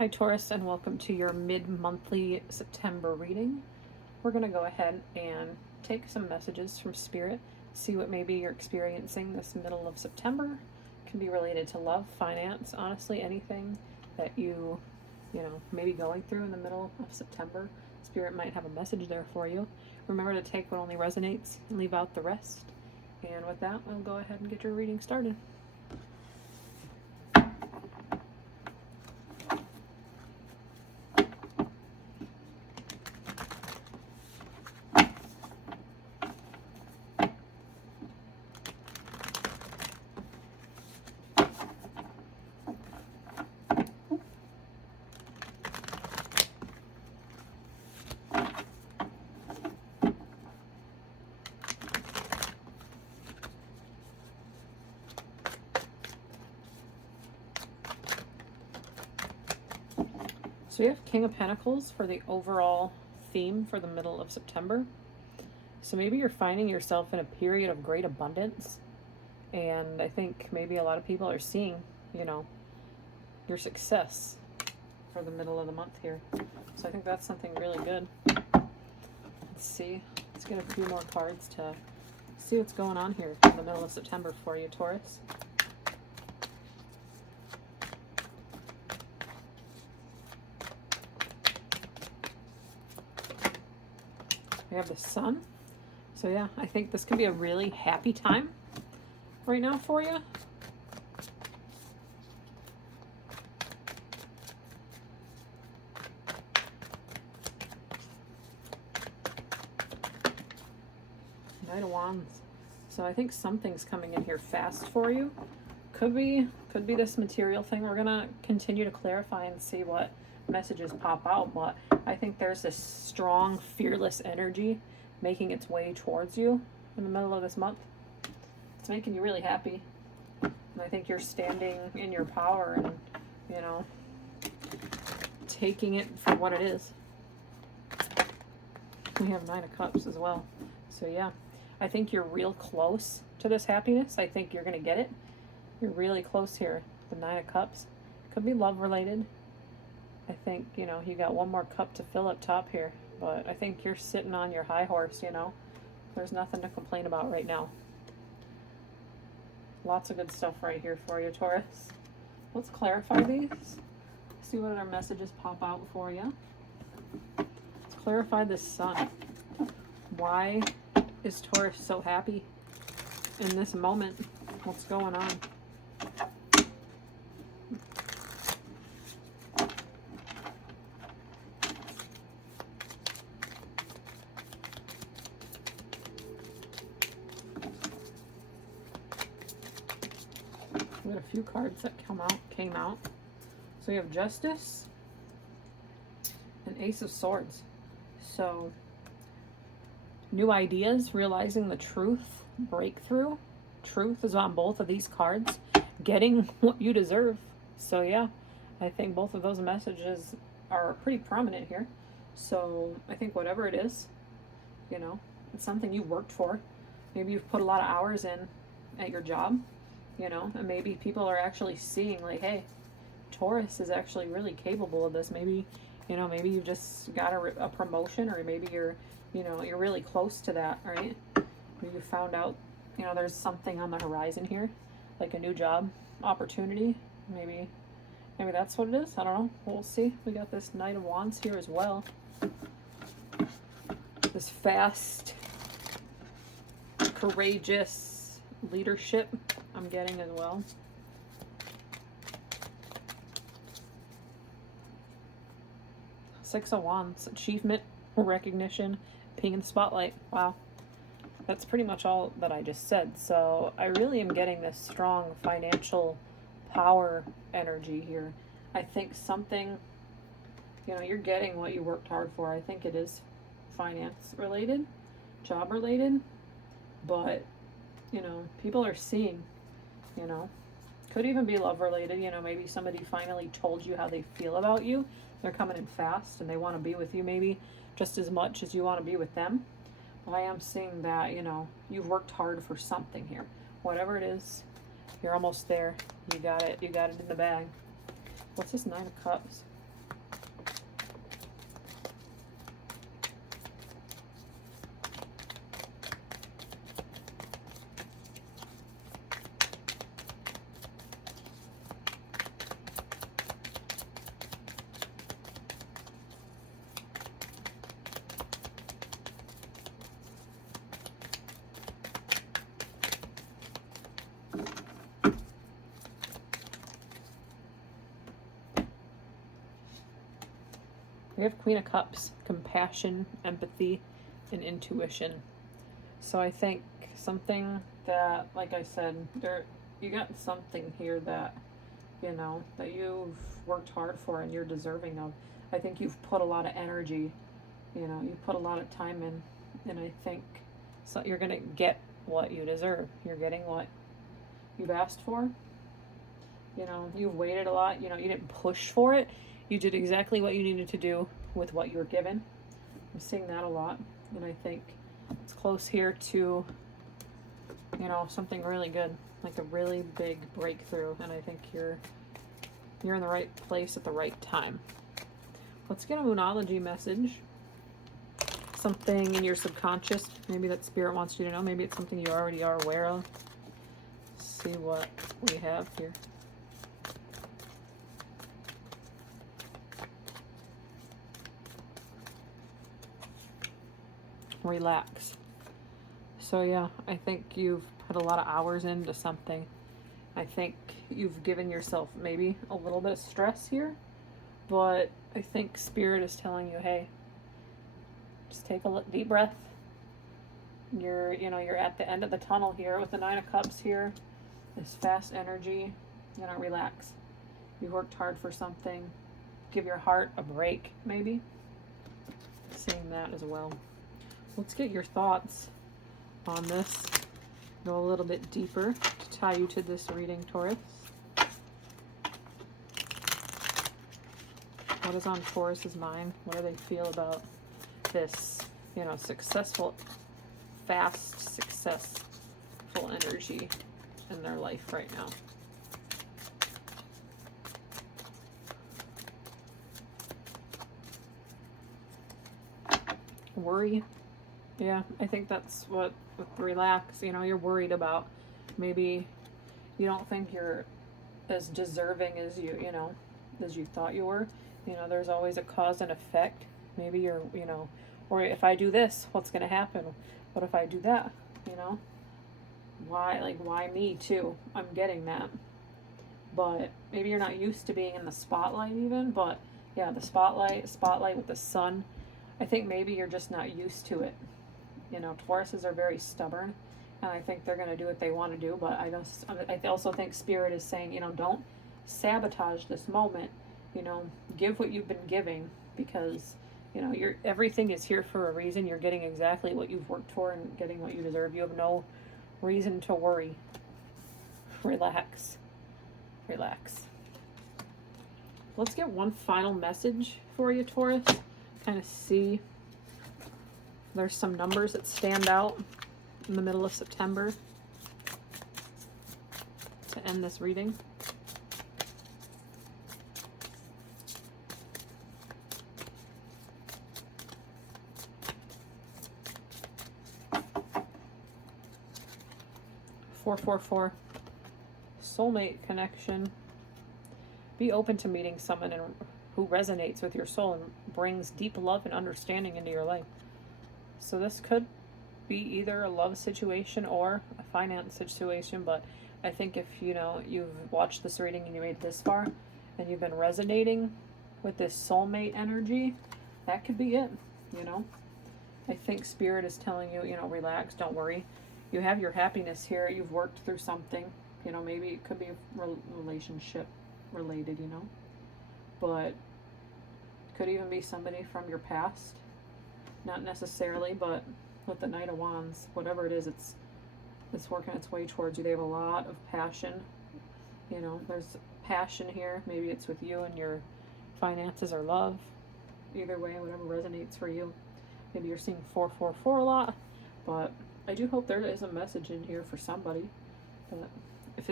Hi Taurus, and welcome to your mid-monthly September reading. We're going to go ahead and take some messages from Spirit, see what maybe you're experiencing this middle of September. It can be related to love, finance, honestly anything that you may be going through in the middle of September. Spirit might have a message there for you. Remember to take what only resonates and leave out the rest. And with that, we'll go ahead and get your reading started. So we have King of Pentacles for the overall theme for the middle of September. So maybe you're finding yourself in a period of great abundance. And I think maybe a lot of people are seeing, your success for the middle of the month here. So I think that's something really good. Let's see. Let's get a few more cards to see what's going on here in the middle of September for you, Taurus. We have the Sun. So yeah, I think this can be a really happy time right now for you. Knight of Wands. So I think something's coming in here fast for you. Could be this material thing. We're gonna continue to clarify and see what messages pop out, but I think there's this strong, fearless energy making its way towards you in the middle of this month. It's making you really happy. And I think you're standing in your power and, taking it for what it is. We have Nine of Cups as well. So yeah, I think you're real close to this happiness. I think you're going to get it. You're really close here. The Nine of Cups. Could be love related. I think, you got one more cup to fill up top here. But I think you're sitting on your high horse, There's nothing to complain about right now. Lots of good stuff right here for you, Taurus. Let's clarify these. See what other messages pop out for you. Let's clarify this Sun. Why is Taurus so happy in this moment? What's going on? We got a few cards that came out. So we have Justice and Ace of Swords. So new ideas, realizing the truth, breakthrough. Truth is on both of these cards. Getting what you deserve. So yeah, I think both of those messages are pretty prominent here. So I think whatever it is, it's something you worked for. Maybe you've put a lot of hours in at your job, and maybe people are actually seeing like, hey, Taurus is actually really capable of this. Maybe, maybe you just got a promotion, or maybe you're really close to that, right? Maybe you found out, there's something on the horizon here, like a new job opportunity. Maybe that's what it is. I don't know. We'll see. We got this Knight of Wands here as well. This fast, courageous leadership I'm getting as well. Six of Wands, achievement, recognition, being in the spotlight. Wow. That's pretty much all that I just said. So I really am getting this strong financial power energy here. I think something, you're getting what you worked hard for. I think it is finance related, job related, but, people are seeing, could even be love related. Maybe somebody finally told you how they feel about you. They're coming in fast and they want to be with you maybe just as much as you want to be with them. But I am seeing that, you've worked hard for something here. Whatever it is, you're almost there. You got it in the bag. What's this Nine of Cups? We have Queen of Cups, compassion, empathy, and intuition. So I think something that, like I said, you got something here that, you know, that you've worked hard for and you're deserving of. I think you've put a lot of energy, you know, you put a lot of time in, and I think so you're going to get what you deserve. You're getting what you've asked for. You know, you've waited a lot. You know, you didn't push for it. You did exactly what you needed to do with what you were given. I'm seeing that a lot, and I think it's close here to, you know, something really good, like a really big breakthrough, and I think you're in the right place at the right time. Let's get a Moonology message. Something in your subconscious, maybe that Spirit wants you to know. Maybe it's something you already are aware of. Let's see what we have here. Relax. So yeah, I think you've put a lot of hours into something. I think you've given yourself maybe a little bit of stress here, but I think Spirit is telling you, hey, just take a deep breath. You're at the end of the tunnel here with the Nine of Cups here. This fast energy, you know, relax. You worked hard for something. Give your heart a break, maybe. Seeing that as well. Let's get your thoughts on this. Go a little bit deeper to tie you to this reading, Taurus. What is on Taurus's mind? What do they feel about this, you know, successful, fast, successful energy in their life right now? Worry. Yeah, I think that's what, with relax, you know, you're worried about. Maybe you don't think you're as deserving as you know, as you thought you were. You know, there's always a cause and effect. Maybe you're, you know, or if I do this, what's going to happen? What if I do that? You know, why me too? I'm getting that. But maybe you're not used to being in the spotlight even, but yeah, the spotlight with the sun. I think maybe you're just not used to it. You know, Tauruses are very stubborn, and I think they're going to do what they want to do, but I also think Spirit is saying, you know, don't sabotage this moment. You know, give what you've been giving, because, you know, everything is here for a reason. You're getting exactly what you've worked for and getting what you deserve. You have no reason to worry. Relax. Relax. Let's get one final message for you, Taurus. Kind of see. There's some numbers that stand out in the middle of September to end this reading. (444). Soulmate connection. Be open to meeting someone who resonates with your soul and brings deep love and understanding into your life. So this could be either a love situation or a finance situation, but I think if, you know, you've watched this reading and you made it this far and you've been resonating with this soulmate energy, that could be it, you know. I think Spirit is telling you, you know, relax, don't worry. You have your happiness here. You've worked through something, you know, maybe it could be relationship related, you know, but it could even be somebody from your past. Not necessarily, but with the Knight of Wands, whatever it is, it's working its way towards you. They have a lot of passion. You know, there's passion here. Maybe it's with you and your finances or love. Either way, whatever resonates for you. Maybe you're seeing 444 a lot, but I do hope there is a message in here for somebody. But if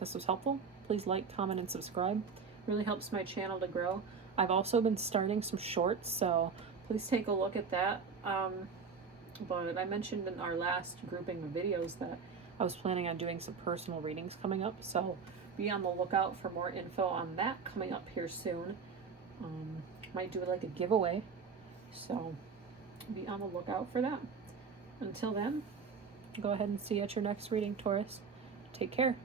this was helpful, please like, comment, and subscribe. It really helps my channel to grow. I've also been starting some shorts, so please take a look at that. But I mentioned in our last grouping of videos that I was planning on doing some personal readings coming up, so be on the lookout for more info on that coming up here soon. Might do like a giveaway, so be on the lookout for that. Until then, go ahead and see you at your next reading, Taurus. Take care.